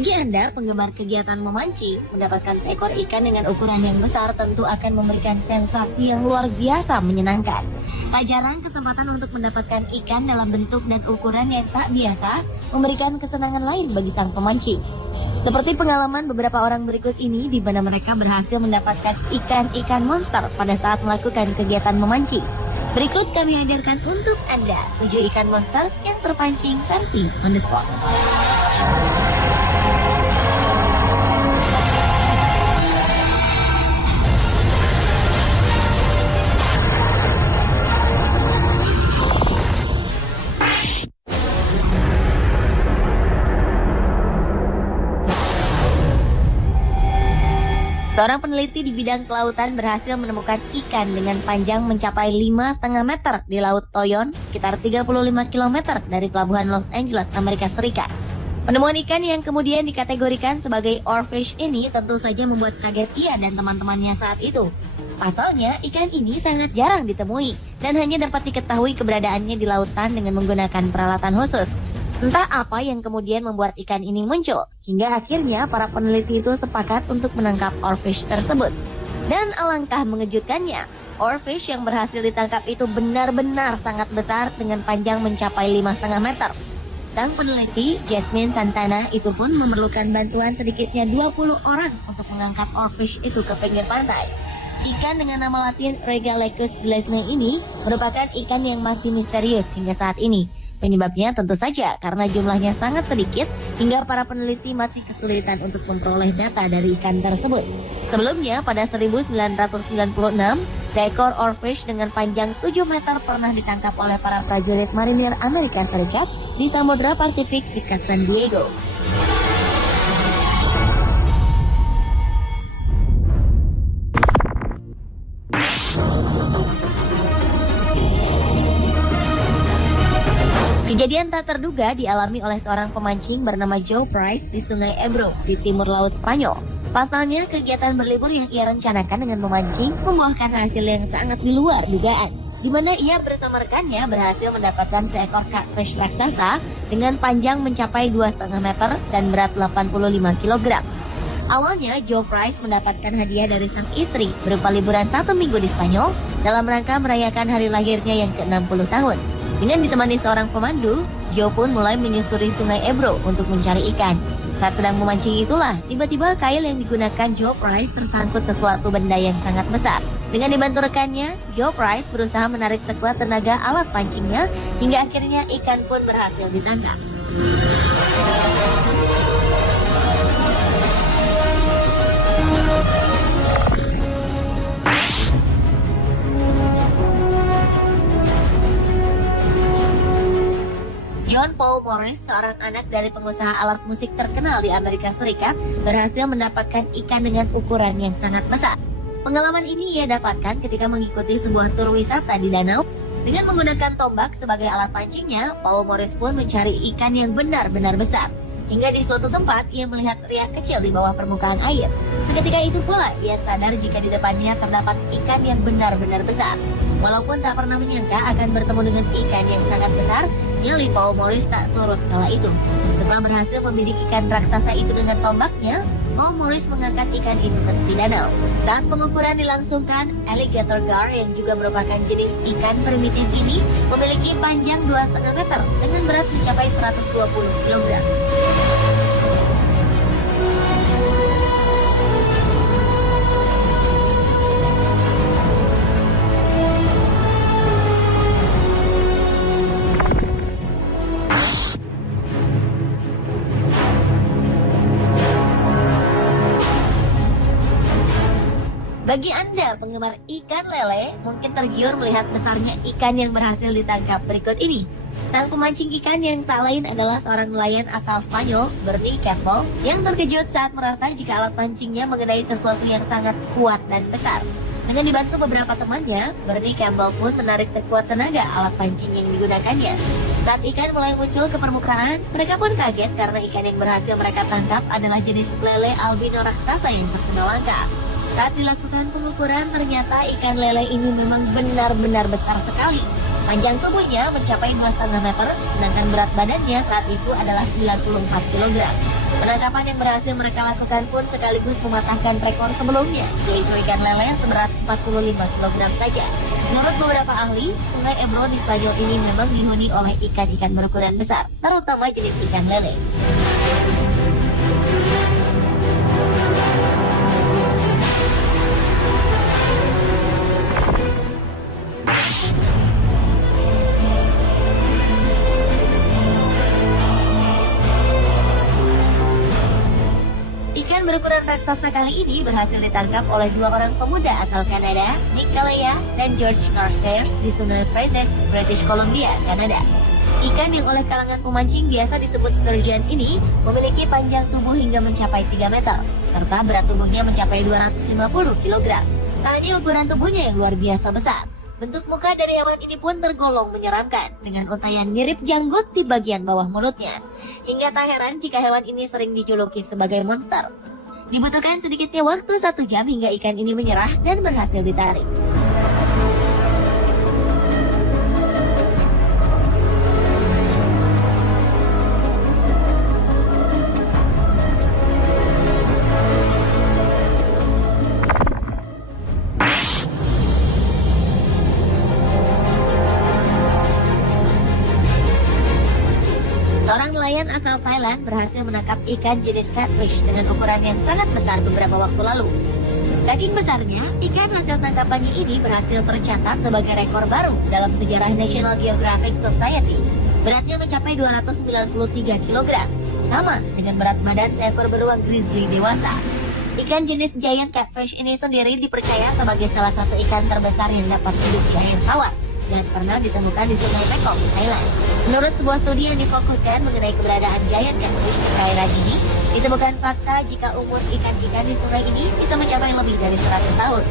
Bagi Anda, penggemar kegiatan memancing, mendapatkan seekor ikan dengan ukuran yang besar tentu akan memberikan sensasi yang luar biasa menyenangkan. Tak jarang kesempatan untuk mendapatkan ikan dalam bentuk dan ukuran yang tak biasa memberikan kesenangan lain bagi sang pemancing. Seperti pengalaman beberapa orang berikut ini di mana mereka berhasil mendapatkan ikan-ikan monster pada saat melakukan kegiatan memancing. Berikut kami hadirkan untuk Anda 7 ikan monster yang terpancing versi on the spot. Seorang peneliti di bidang kelautan berhasil menemukan ikan dengan panjang mencapai 5,5 meter di Laut Toyon, sekitar 35 km dari pelabuhan Los Angeles, Amerika Serikat. Penemuan ikan yang kemudian dikategorikan sebagai oarfish ini tentu saja membuat kaget ia dan teman-temannya saat itu. Pasalnya, ikan ini sangat jarang ditemui dan hanya dapat diketahui keberadaannya di lautan dengan menggunakan peralatan khusus. Entah apa yang kemudian membuat ikan ini muncul, hingga akhirnya para peneliti itu sepakat untuk menangkap oarfish tersebut. Dan alangkah mengejutkannya, oarfish yang berhasil ditangkap itu benar-benar sangat besar dengan panjang mencapai 5,5 meter. Sang peneliti, Jasmine Santana, itu pun memerlukan bantuan sedikitnya 20 orang untuk mengangkat oarfish itu ke pinggir pantai. Ikan dengan nama latin Regalecus glesnei ini merupakan ikan yang masih misterius hingga saat ini. Penyebabnya tentu saja karena jumlahnya sangat sedikit hingga para peneliti masih kesulitan untuk memperoleh data dari ikan tersebut. Sebelumnya pada 1996, seekor oarfish dengan panjang 7 meter pernah ditangkap oleh para prajurit marinir Amerika Serikat di Samudra Pasifik dekat San Diego. Kejadian tak terduga dialami oleh seorang pemancing bernama Joe Price di Sungai Ebro di timur laut Spanyol. Pasalnya, kegiatan berlibur yang ia rencanakan dengan memancing membuahkan hasil yang sangat di luar dugaan, di mana ia bersama rekannya berhasil mendapatkan seekor catfish raksasa dengan panjang mencapai 2,5 meter dan berat 85 kg. Awalnya, Joe Price mendapatkan hadiah dari sang istri berupa liburan 1 minggu di Spanyol dalam rangka merayakan hari lahirnya yang ke-60 tahun. Dengan ditemani seorang pemandu, Joe pun mulai menyusuri Sungai Ebro untuk mencari ikan. Saat sedang memancing itulah, tiba-tiba kail yang digunakan Joe Price tersangkut sesuatu benda yang sangat besar. Dengan dibantu rekannya, Joe Price berusaha menarik sekuat tenaga alat pancingnya, hingga akhirnya ikan pun berhasil ditangkap. John Paul Morris, seorang anak dari pengusaha alat musik terkenal di Amerika Serikat, berhasil mendapatkan ikan dengan ukuran yang sangat besar. Pengalaman ini ia dapatkan ketika mengikuti sebuah tur wisata di danau. Dengan menggunakan tombak sebagai alat pancingnya, Paul Morris pun mencari ikan yang benar-benar besar. Hingga di suatu tempat, ia melihat riak kecil di bawah permukaan air. Seketika itu pula, ia sadar jika di depannya terdapat ikan yang benar-benar besar. Walaupun tak pernah menyangka akan bertemu dengan ikan yang sangat besar, nyali Paul Morris tak surut kala itu. Setelah berhasil membidik ikan raksasa itu dengan tombaknya, Paul Morris mengangkat ikan itu ke tepi danau. Saat pengukuran dilangsungkan, alligator gar yang juga merupakan jenis ikan primitif ini memiliki panjang 2,5 meter dengan berat mencapai 120 kg. Bagi Anda penggemar ikan lele, mungkin tergiur melihat besarnya ikan yang berhasil ditangkap berikut ini. Sang pemancing ikan yang tak lain adalah seorang nelayan asal Spanyol, Bernie Campbell, yang terkejut saat merasa jika alat pancingnya mengenai sesuatu yang sangat kuat dan besar. Dengan dibantu beberapa temannya, Bernie Campbell pun menarik sekuat tenaga alat pancing yang digunakannya. Saat ikan mulai muncul ke permukaan, mereka pun kaget karena ikan yang berhasil mereka tangkap adalah jenis lele albino raksasa yang terkenal langka. Saat dilakukan pengukuran, ternyata ikan lele ini memang benar-benar besar sekali. Panjang tubuhnya mencapai 2,5 meter, sedangkan berat badannya saat itu adalah 94 kg. Penangkapan yang berhasil mereka lakukan pun sekaligus mematahkan rekor sebelumnya, yaitu ikan lele seberat 45 kg saja. Menurut beberapa ahli, Sungai Ebro di Spanyol ini memang dihuni oleh ikan-ikan berukuran besar, terutama jenis ikan lele. Ikan berukuran raksasa kali ini berhasil ditangkap oleh dua orang pemuda asal Kanada, Nick Calleya dan George Carstairs di Sungai Brazos, British Columbia, Kanada. Ikan yang oleh kalangan pemancing biasa disebut sturgeon ini memiliki panjang tubuh hingga mencapai 3 meter, serta berat tubuhnya mencapai 250 kg. Tak hanya ukuran tubuhnya yang luar biasa besar, bentuk muka dari hewan ini pun tergolong menyeramkan, dengan untaian mirip janggut di bagian bawah mulutnya. Hingga tak heran jika hewan ini sering dijuluki sebagai monster. Dibutuhkan sedikitnya waktu 1 jam hingga ikan ini menyerah dan berhasil ditarik. Seorang nelayan asal Thailand berhasil menangkap ikan jenis catfish dengan ukuran yang sangat besar beberapa waktu lalu. Saking besarnya, ikan hasil tangkapannya ini berhasil tercatat sebagai rekor baru dalam sejarah National Geographic Society. Beratnya mencapai 293 kg, sama dengan berat badan seekor beruang grizzly dewasa. Ikan jenis giant catfish ini sendiri dipercaya sebagai salah satu ikan terbesar yang dapat hidup di air tawar dan pernah ditemukan di Sungai Mekong, Thailand. Menurut sebuah studi yang difokuskan mengenai keberadaan giant catfish di perairan ini, ditemukan fakta jika umur ikan-ikan di sungai ini bisa mencapai lebih dari 100 tahun.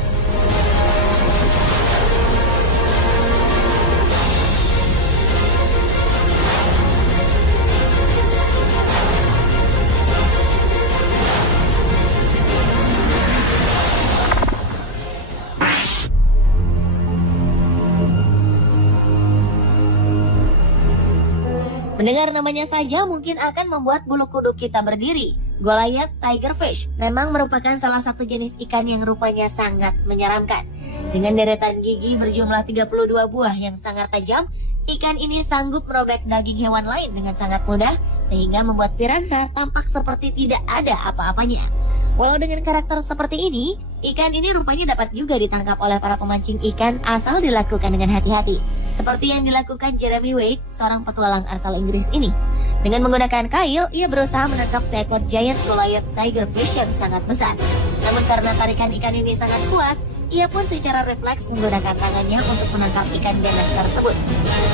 Mendengar namanya saja mungkin akan membuat bulu kuduk kita berdiri. Goliath tigerfish memang merupakan salah satu jenis ikan yang rupanya sangat menyeramkan. Dengan deretan gigi berjumlah 32 buah yang sangat tajam, ikan ini sanggup merobek daging hewan lain dengan sangat mudah, sehingga membuat piranha tampak seperti tidak ada apa-apanya. Walau dengan karakter seperti ini, ikan ini rupanya dapat juga ditangkap oleh para pemancing ikan asal dilakukan dengan hati-hati. Seperti yang dilakukan Jeremy Wade, seorang petualang asal Inggris ini. Dengan menggunakan kail, ia berusaha menangkap seekor giant Goliath tigerfish yang sangat besar. Namun karena tarikan ikan ini sangat kuat, ia pun secara refleks menggunakan tangannya untuk menangkap ikan ganas tersebut.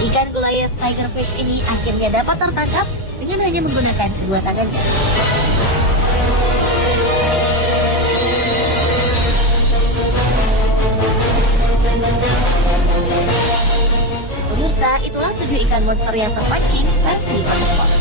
Ikan Goliath tigerfish ini akhirnya dapat tertangkap dengan hanya menggunakan kedua tangannya. Pemirsa, itulah 7 ikan monster yang terpancing versi On The Spot.